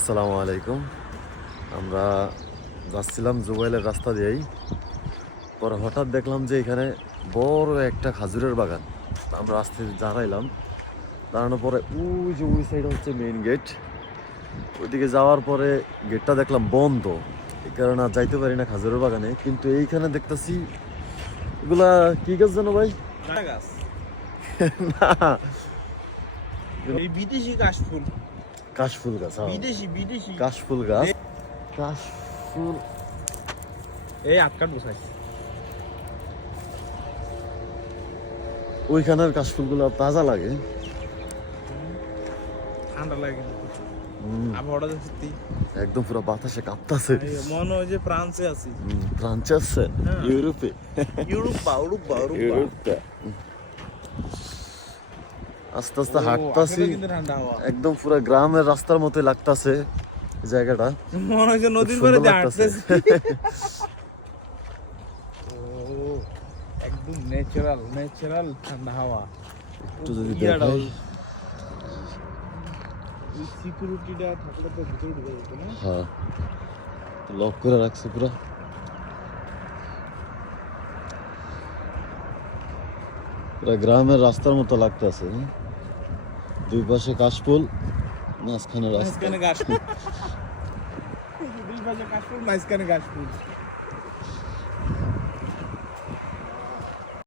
আসসালামু আলাইকুম। আমরা যাচ্ছিলাম জুবাইলের রাস্তা দিয়েই। পরে হঠাৎ দেখলাম যে এখানে বড় একটা খাজুরের বাগান। আমরা রাস্তায় দাঁড়াইলাম। দাঁড়ানোর পরে ওই যে ওই সাইড হচ্ছে মেইন গেট ওইদিকে যাওয়ার পরে গেটটা দেখলাম বন্ধ। এই কারণে আর যাইতে পারি না খাজুরের বাগানে। কিন্তু এইখানে দেখতেছি এগুলা কি গাছ জানো ভাই? গাছ। না। এই বিদেশি কাশফুল কাশফুল গাছ হ্যাঁ। বিদেশি বিদেশি। কাশফুল গাছ। কাশফুল এই আটকাট বসাই। ওইখানের কাশফুলগুলো তাজা লাগে। ঠান্ডা লাগে। আবহাওয়াটা সত্যি একদম পুরো বাতাসে কাঁপতাছে। মনে হয় যে ফ্রান্সে আছি। ফ্রান্সে আছে হ্যাঁ। ইউরোপে। ইউরোপ বা ইউরোপ বা। ইউরোপ। আস্তে আস্তে হাঁটতাছি। একদম পুরো গ্রামের রাস্তার মতো লাগতাছে জায়গাটা। মনে হয় নদীর হাঁটতেছি। একদম ন্যাচারাল ন্যাচারাল ঠান্ডা হাওয়া। একটু যদি দেখাই। সিকিউরিটিটা থাকলে তো ভিতরে ঢুকে যেত না? হ্যাঁ। লক করে রাখছে পুরো। পুরো গ্রামের রাস্তার মতো লাগতেছে দুই পাশে কাশফুল, মাঝখানে রাস্তা। মাঝখানে গাছ ফুল দুই পাশে কাশ মাঝখানে কাশফুল। ফুল